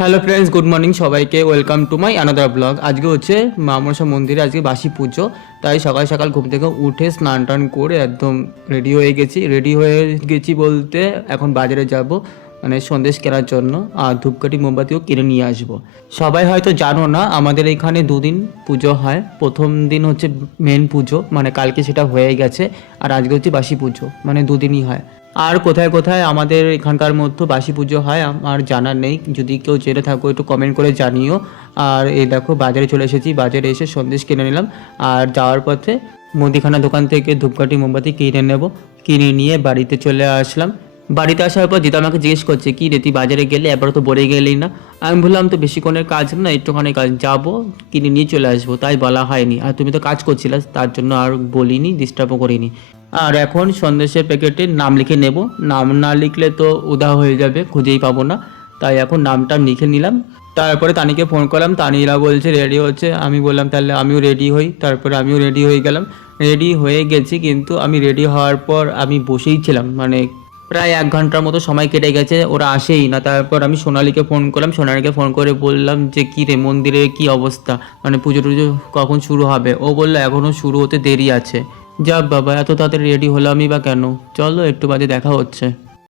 Hello friends, good morning সবাইকে। Welcome to my another blog. আজকে হচ্ছে মা মনসা মন্দিরে আজকে বাসি পুজো, তাই সকাল সকাল ঘুম থেকে উঠে স্নান টান করে একদম রেডি হয়ে গেছি বলতে এখন বাজারে যাব, মানে সন্দেশ কেনার জন্য, আর ধূপকাঠি মোমবাতিও কিনে নিয়ে আসবো। সবাই হয়তো জানো না, আমাদের এখানে দুদিন পুজো হয়। প্রথম দিন হচ্ছে মেন পুজো, মানে কালকে সেটা হয়ে গেছে, আর আজকে হচ্ছে বাসি পুজো, মানে দুদিনই হয়। আর কোথায় কোথায় আমাদের এখানকার মধ্যে বাসি পুজো হয় আমার জানা নেই, যদি কেউ জেনে থাকো একটু কমেন্ট করে জানিও। আর এই দেখো বাজারে চলে এসেছি, বাজারে এসে সন্দেশ কিনে নিলাম, আর যাওয়ার পথে মুদিখানা দোকান থেকে ধূপকাঠি মোমবাতি কিনে নেব। কিনে নিয়ে বাড়িতে চলে আসলাম। বাড়িতে আসার পর দিদা আমাকে জিজ্ঞেস করছে, কি রে তুই বাজারে গেলে এবার তো বলে গেলেই না। আমি বললাম তো বেশিক্ষণের কাজ না, একটুখানি কাজ, যাবো কিনে নিয়ে চলে আসবো, তাই বলা হয়নি। আর তুমি তো কাজ করছিলে, তার জন্য আর বলিনি, ডিস্টার্বও করিনি। আর এখন সন্দেশের প্যাকেটে নাম লিখে নেব। নাম না লিখলে তো উধাও হয়ে যাবে, খুঁজেই পাবো না, তাই এখন নামটা লিখে নিলাম। তারপরে তানিকে ফোন করলাম, তানিরা বলছে রেডি হচ্ছে। আমি বললাম তাহলে আমিও রেডি হই। তারপরে আমিও রেডি হয়ে গেলাম। রেডি হয়ে গেছি, কিন্তু আমি রেডি হওয়ার পর আমি বসেই ছিলাম, মানে প্রায় 1 ঘন্টার মতো সময় কেটে গেছে, ওরা আসেই না। তারপর আমি সোনালীকে ফোন করলাম, সোনালীকে ফোন করে বললাম যে কী রে, মন্দিরে কি অবস্থা, মানে পুজো টুজো কখন শুরু হবে। ও বললো এখনও শুরু হতে দেরি আছে। যা বাবা, এত তাড়াতাড়ি রেডি হলামই বা কেন, চলো একটু বাদে দেখা হচ্ছে।